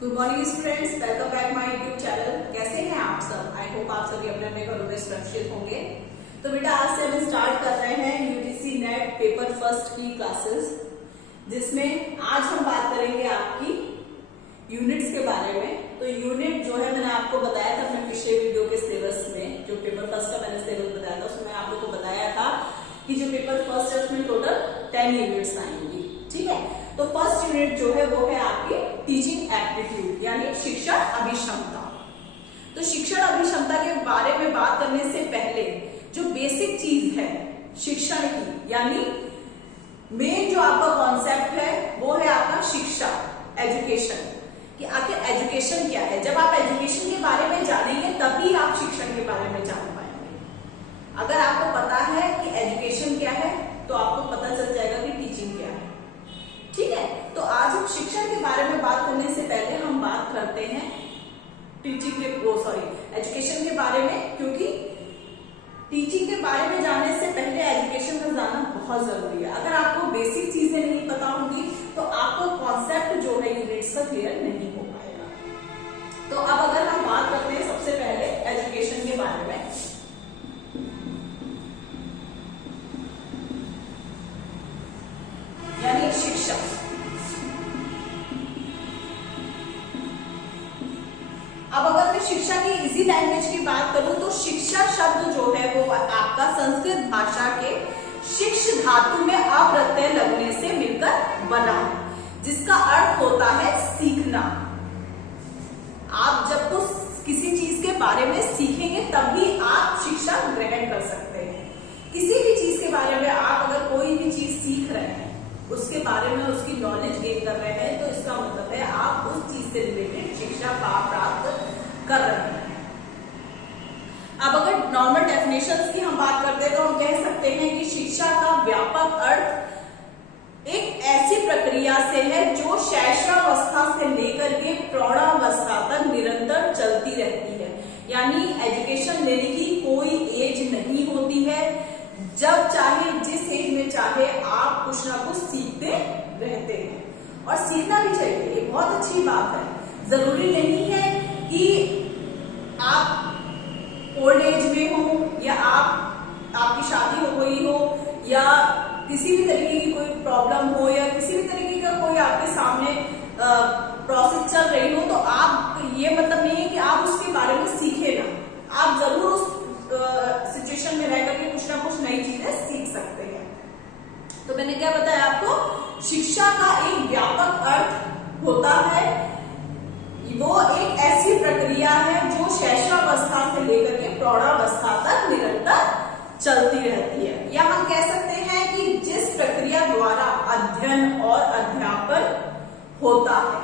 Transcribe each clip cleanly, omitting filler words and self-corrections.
Good morning students, welcome back my YouTube channel. कैसे हैं आप सब? आई होप आप सभी अपने अपने घरों में सुरक्षित होंगे। तो बेटा आज से हम स्टार्ट कर रहे हैं यूजीसी नेट पेपर फर्स्ट की क्लासेस, जिसमें आज हम बात करेंगे आपकी यूनिट्स के बारे में। तो यूनिट जो है मैंने आपको बताया था अपने पिछले वीडियो के सिलेबस में, जो पेपर फर्स्ट का मैंने सिलेबस बताया था उसमें आप लोग को बताया था कि जो पेपर फर्स्ट है उसमें टोटल 10 यूनिट्स आएंगी। ठीक है, तो फर्स्ट यूनिट जो है वो है आपकी टीचिंग एप्टीट्यूड यानी शिक्षण अभिक्षमता। तो शिक्षण अभिक्षमता के बारे में बात करने से पहले जो बेसिक चीज है शिक्षण की, यानी मेन जो आपका कॉन्सेप्ट है वो है आपका शिक्षा, एजुकेशन, कि आखिर एजुकेशन क्या है। जब आप एजुकेशन के बारे में जानेंगे तभी आप शिक्षण के बारे में जान पाएंगे। अगर आपको पता है कि एजुकेशन क्या है तो आपको पता चल जाएगा कि टीचिंग क्या है। ठीक है, तो आज हम शिक्षण के बारे में बात करने से पहले हम बात करते हैं एजुकेशन के बारे में, क्योंकि टीचिंग के बारे में जानने से पहले एजुकेशन का जानना बहुत जरूरी है। अगर आपको बेसिक चीजें नहीं पता होंगी तो आपको कॉन्सेप्ट जो है यूनिट्स का क्लियर नहीं हो पाएगा। तो अब अगर हम बात करते हैं सबसे पहले एजुकेशन के बारे में, यानी शिक्षा। अब अगर मैं शिक्षा की इजी लैंग्वेज की बात करूं तो शिक्षा शब्द जो है वो आपका संस्कृत भाषा के शिक्ष धातु में अप्रत्यय लगने से मिलकर बना है, जिसका अर्थ होता है सीखना। आप जब कुछ किसी चीज के बारे में सीखेंगे तभी आप शिक्षा ग्रहण कर सकते हैं। किसी भी चीज के बारे में आप अगर कोई भी चीज सीख रहे हैं, उसके बारे में उसकी नॉलेज गेन कर रहे हैं, तो इसका मतलब है आप उस चीज से रिलेटेड शिक्षा प्राप्त कर रहे हैं। अब अगर नॉर्मल डेफिनेशंस की हम बात करते हैं तो हम कह सकते हैं कि शिक्षा का व्यापक अर्थ एक ऐसी प्रक्रिया से है जो शैशवावस्था से लेकर के प्रौढ़ावस्था तक निरंतर चलती रहती है। यानी एजुकेशन लेने की कोई एज नहीं होती है। जब चाहे जिस एज में चाहे आप कुछ ना कुछ सीखते रहते हैं, और सीखना भी चाहिए, ये बहुत अच्छी बात है। जरूरी नहीं है कि आप ओल्ड एज में हो या आपकी शादी हो गई हो या किसी भी तरीके की कोई प्रॉब्लम हो या किसी भी तरीके का कोई आपके सामने प्रोसेस चल रही हो, तो आप ये मतलब नहीं है कि आप उसके बारे में सीखे ना। आप जरूर उस सिचुएशन में रह करके कुछ ना कुछ नई चीजें सीख सकते हैं। तो मैंने क्या बताया आपको, शिक्षा का एक व्यापक अर्थ होता है, वो एक ऐसी प्रक्रिया है जो शैशवावस्था से लेकर के प्रौढ़ावस्था तक निरंतर चलती रहती है। या हम कह सकते हैं कि जिस प्रक्रिया द्वारा अध्ययन और अध्यापन होता है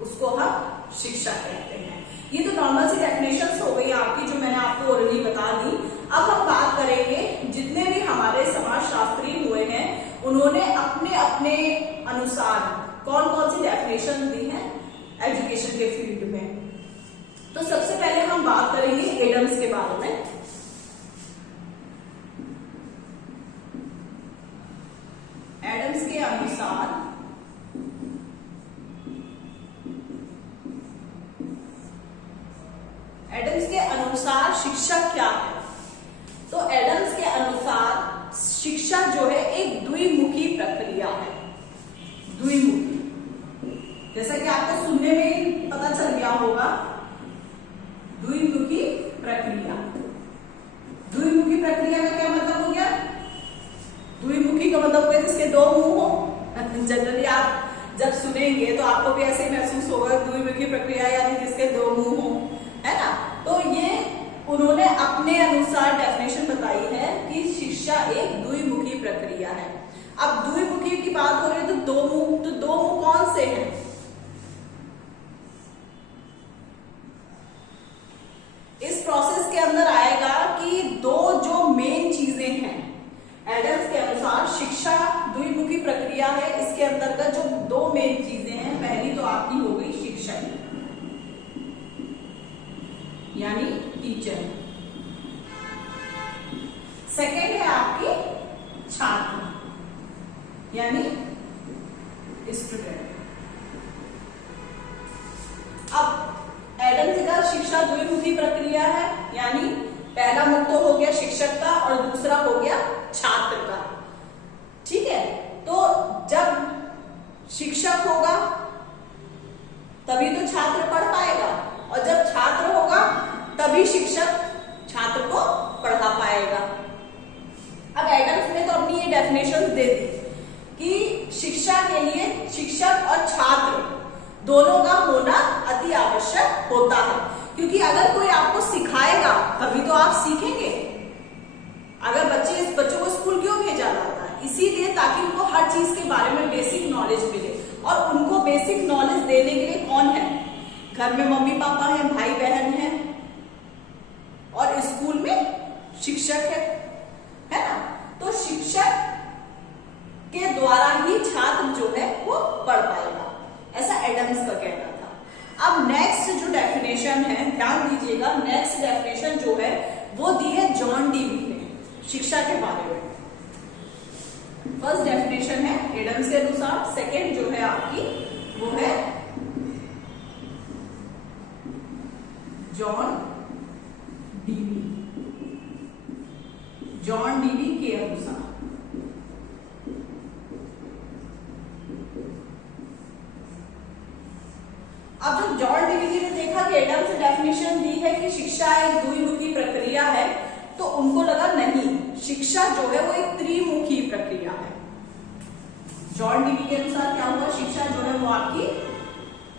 उसको हम शिक्षा कहते हैं। ये तो नॉर्मल सी डेफिनेशंस हो गई आपकी, जो मैंने आपको ऑलरेडी बता दी। अब हम बात करेंगे, जितने भी हमारे समाजशास्त्री हुए हैं उन्होंने अपने अपने अनुसार कौन कौन सी डेफिनेशन दी है एजुकेशन के फील्ड में। तो सबसे पहले हम बात करेंगे एडम्स के बारे में। एडम्स के अनुसार शिक्षा क्या है? तो एडम्स के अनुसार शिक्षा जो है एक द्विमुखी प्रक्रिया है। द्विमुखी, जैसा कि आपको सुनने में पता चल गया होगा, द्विमुखी प्रक्रिया। द्विमुखी प्रक्रिया का क्या मतलब हो गया? द्विमुखी का मतलब हो गया जिसके दो मुंह हो। जनरली आप जब सुनेंगे तो आपको भी ऐसे महसूस होगा, द्विमुखी प्रक्रिया यानी जिसके दो मुंह हो, है ना। तो ये उन्होंने अपने अनुसार डेफिनेशन बताई है कि शिक्षा एक द्विमुखी प्रक्रिया है। अब द्विमुखी की बात हो रही है तो दो मुंह कौन से हैं? इस प्रोसेस के अंदर आएगा कि दो जो मेन चीजें हैं, एडम्स के अनुसार शिक्षा द्विमुखी प्रक्रिया है। इसके अंतर्गत जो दो मेन चीजें हैं, पहली तो आपकी हो गई शिक्षा यानी टीचर, सेकेंड है आपकी छात्र यानी स्टूडेंट। शिक्षा द्विमुखी प्रक्रिया है, यानी पहला मुख तो हो गया शिक्षक का और दूसरा हो गया छात्र का। ठीक है, तो जब शिक्षक होगा तभी तो छात्र पढ़ पाएगा, और जब छात्र होगा तभी शिक्षक छात्र को पढ़ा पाएगा। अब एडम्स ने तो अपनी ये डेफिनेशन दे दी कि शिक्षा के लिए शिक्षक और छात्र दोनों का होना अति आवश्यक होता है, क्योंकि अगर कोई आपको सिखाएगा तभी तो आप सीखेंगे। अगर बच्चों को स्कूल क्यों भेजा जाता है? इसीलिए ताकि उनको हर चीज के बारे में बेसिक नॉलेज मिले, और उनको बेसिक नॉलेज देने के लिए कौन है? घर में मम्मी पापा हैं, भाई बहन हैं, और स्कूल में शिक्षक है ना। तो शिक्षक के द्वारा ही छात्र जो है वो पढ़ पाएगा, ऐसा एडम्स का कहना था। अब नेक्स्ट जो डेफिनेशन है, ध्यान दीजिएगा, नेक्स्ट डेफिनेशन जो है वो दी है जॉन डीवी ने शिक्षा के बारे में। फर्स्ट डेफिनेशन है एडम्स के अनुसार, सेकेंड जो है आपकी वो है जॉन डीवी के अनुसार। अब जब जॉन डीवी जी ने देखा कि एडम्स ने डेफिनेशन दी है कि शिक्षा एक द्विमुखी प्रक्रिया है, तो उनको लगा नहीं, शिक्षा जो है वो एक त्रिमुखी प्रक्रिया है। जॉन डीवी के अनुसार क्या हुआ? शिक्षा जो है वो आपकी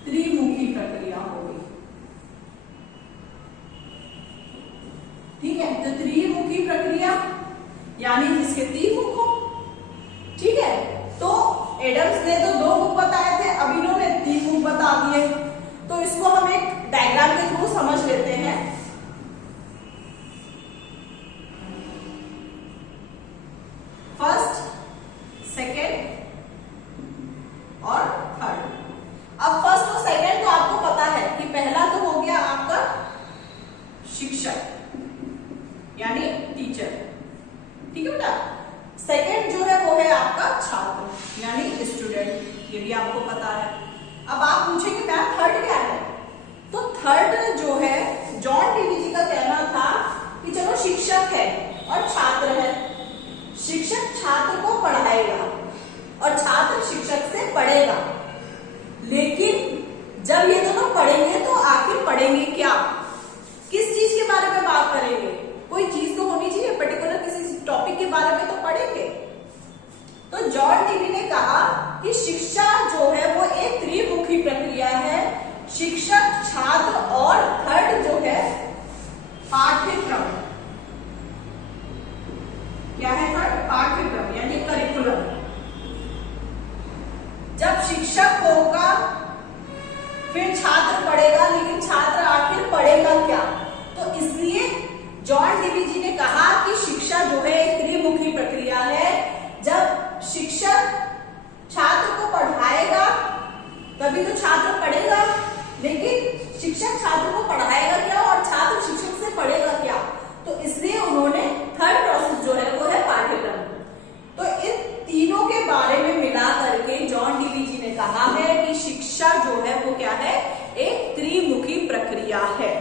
त्रिमुखी प्रक्रिया हो गई। ठीक है, तो त्रिमुखी प्रक्रिया यानी जिसके 3 मुख हो। ठीक है, तो एडम्स ने तो 2 मुख बताए थे, अब इन्होंने 3 मुख बता दिए, तो इसको हम एक डायग्राम के थ्रू समझ लेते हैं। फर्स्ट, सेकेंड और थर्ड। अब फर्स्ट और सेकेंड तो आपको पता है कि पहला तो हो गया आपका शिक्षक यानी टीचर, ठीक है बेटा। सेकेंड जो है वो है आपका छात्र यानी स्टूडेंट, ये भी आपको पता है। अब आप पूछेंगे मैम थर्ड क्या है? तो थर्ड जो है जॉन डीवी जी का कहना था कि चलो शिक्षक है और छात्र है, शिक्षक छात्र को पढ़ाएगा और छात्र शिक्षक से पढ़ेगा, लेकिन जब ये दोनों पढ़ेंगे तो आखिर पढ़ेंगे क्या? किस चीज के बारे में बात करेंगे? कोई चीज तो होनी चाहिए, पर्टिकुलर किसी टॉपिक के बारे में तो पढ़ेंगे। तो जॉन डीवी ने कहा कि शिक्षा जो है वो एक त्रिमुखी प्रक्रिया है, शिक्षक, छात्र और थर्ड जो है पाठ्यक्रम। क्या है थर्ड? पाठ्यक्रम यानी करिकुलम। जब शिक्षक होगा फिर छात्र पढ़ेगा, लेकिन छात्र आखिर पढ़ेगा क्या? तो इसलिए जॉन डीवी जी ने कहा कि शिक्षा जो है एक त्रिमुखी प्रक्रिया है। जब शिक्षक छात्र को पढ़ाएगा तभी तो छात्र पढ़ेगा, लेकिन शिक्षक छात्र को पढ़ाएगा क्या और छात्र शिक्षक से पढ़ेगा क्या? तो इसलिए उन्होंने थर्ड प्रोसेस जो है वो है पाठ्यक्रम। तो इन तीनों के बारे में मिला करके जॉन डीवी जी ने कहा है कि शिक्षा जो है वो क्या है? एक त्रिमुखी प्रक्रिया है।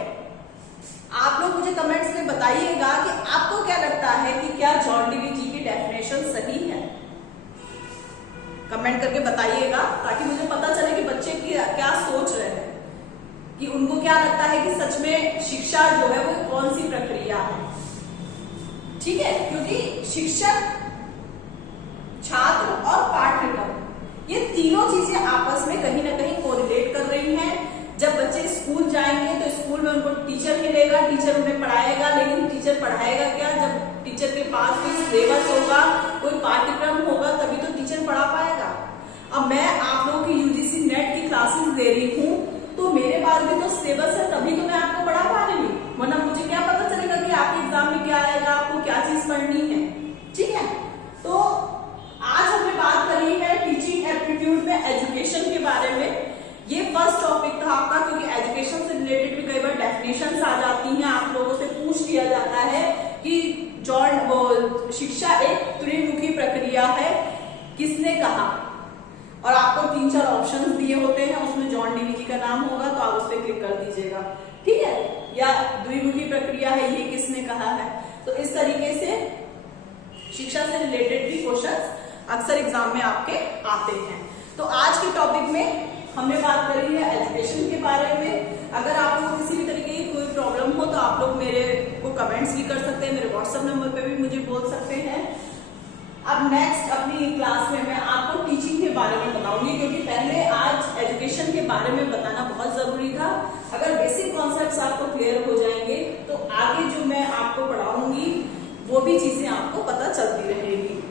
आप लोग मुझे कमेंट्स में बताइएगा कि आपको क्या लगता है कि क्या जॉन डीवी जी की डेफिनेशन सही है? कमेंट करके बताइएगा ताकि मुझे पता चले कि बच्चे क्या सोच रहे हैं, कि उनको क्या लगता है कि सच में शिक्षा जो है वो कौन सी प्रक्रिया है। ठीक है, क्योंकि शिक्षक, छात्र और पाठ्यक्रम ये तीनों चीजें आपस में कहीं ना कहीं कोरिलेट कर रही हैं। जब बच्चे स्कूल जाएंगे तो स्कूल में उनको टीचर मिलेगा, टीचर उन्हें पढ़ाएगा, लेकिन टीचर पढ़ाएगा क्या? जब टीचर के पास कोई सिलेबस होगा, कोई पाठ्यक्रम होगा, तभी तो टीचर पढ़ा पाएगा। अब मैं आप लोगों की यूजीसी नेट की क्लासेस दे रही हूँ, तो मेरे पास भी तो सिलेबस है, तभी तो मैं आपको पढ़ा पा रही हूँ, वरना मुझे क्या पता चलेगा कि आपके एग्जाम में क्या आएगा, आपको क्या चीज पढ़नी है। ठीक है, तो आज हमने बात करी है टीचिंग एप्टीट्यूड में एजुकेशन के बारे में। ये फर्स्ट टॉपिक था आपका, क्योंकि एजुकेशन से रिलेटेड भी कई बार डेफिनेशंस आ जाती हैं, आप लोगों से पूछ लिया जाता है कि शिक्षा एक त्रिमुखी प्रक्रिया है, किसने कहा? और आपको 3-4 ऑप्शंस दिए होते हैं, उसमें जॉन डीवी जी का नाम होगा, तो आप उस पर क्लिक कर दीजिएगा। ठीक है, या द्विमुखी प्रक्रिया है, ये किसने कहा है। तो इस तरीके से शिक्षा से रिलेटेड भी क्वेश्चंस अक्सर एग्जाम में आपके आते हैं। तो आज के टॉपिक में हमने बात करी है एजुकेशन के बारे में। अगर आप लोग किसी भी तरीके की कोई प्रॉब्लम हो तो आप लोग मेरे को कमेंट्स भी कर सकते हैं, मेरे व्हाट्सएप नंबर पे भी मुझे बोल सकते हैं। अब नेक्स्ट अपनी क्लास में मैं आपको टीचिंग के बारे में बताऊंगी, क्योंकि पहले आज एजुकेशन के बारे में बताना बहुत जरूरी था। अगर बेसिक कॉन्सेप्ट्स आपको क्लियर हो जाएंगे तो आगे जो मैं आपको पढ़ाऊंगी वो भी चीजें आपको पता चलती रहेगी।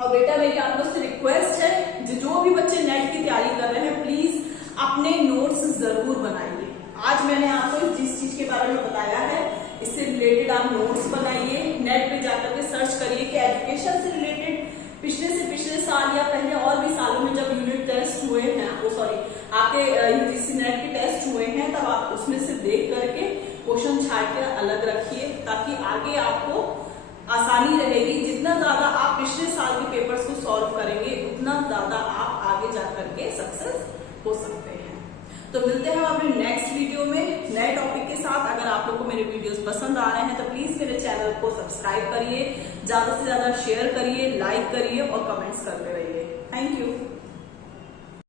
और बेटा मेरी आप लोग से रिक्वेस्ट है, जो भी बच्चे नेट की तैयारी कर रहे हैं प्लीज अपने नोट्स जरूर बनाइए। आज मैंने आपको जिस चीज के बारे में बताया है इससे रिलेटेड आप नोट्स बनाइए। नेट पे जाकर के सर्च करिए कि एजुकेशन से रिलेटेड पिछले साल या पहले और भी सालों में जब यूनिट टेस्ट हुए हैं, आपके यूजीसी नेट के टेस्ट हुए हैं, तब आप उसमें से देख करके क्वेश्चन छाट के अलग रखिए, ताकि आगे आपको आसानी रहेगी। जितना ज्यादा आप पिछले साल के पेपर्स को सॉल्व करेंगे उतना ज्यादा आप आगे जाकर के सक्सेस हो सकते हैं। तो मिलते हैं अपने नेक्स्ट वीडियो में नए टॉपिक के साथ। अगर आप लोग को मेरे वीडियोस पसंद आ रहे हैं तो प्लीज मेरे चैनल को सब्सक्राइब करिए, ज्यादा से ज्यादा शेयर करिए, लाइक करिए और कमेंट्स करते रहिए। Thank you.